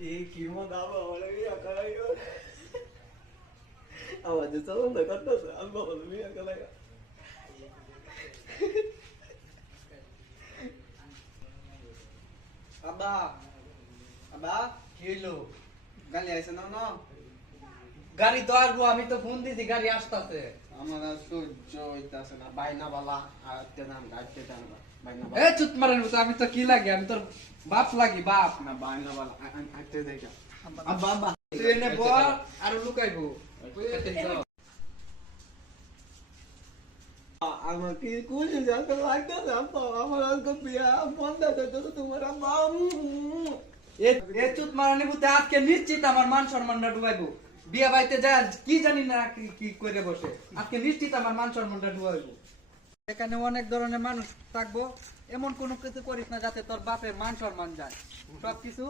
이 기분 나빠 원래 약간 이거 아 완전 쩌는데 같았어 안 먹어도 약간 이거 আব্বা আব্বা কি হইলো গাড়ি আইছে না না গাড়ি তো আসবো আমি তো ফোন দিছি গাড়ি আসতেছে আমার আর সহ্য হইতাছে না বাইনা বালা আইতে নাম গাইতে দাম বাইনা এ চুত মারার মতো আমি তো কি লাগি আমি তোর বাপ লাগি বাপ না বাইনা বালা আইতে দেখা আব্বা আব্বা ট্রেনে বল আর লুকাইবো আমার কি কুলি জানতে লাগতেছে আব্বা আমার আজকে বিয়া বন্ধ হইতেছে তোমার আব্বা এ চুত মারানি বুতে আজকে নিশ্চিত আমার মান সম্মানটা ডুবাইবো বিয়া বাড়িতে যায় কি জানি না কি করে বসে আজকে নিশ্চিত আমার মান সম্মানটা ডুবাইবো এখানে অনেক ধরনের মানুষ থাকবো এমন কোনো কিছু করিস না যাতে তোর বাপের মান সম্মান যায় সবকিছু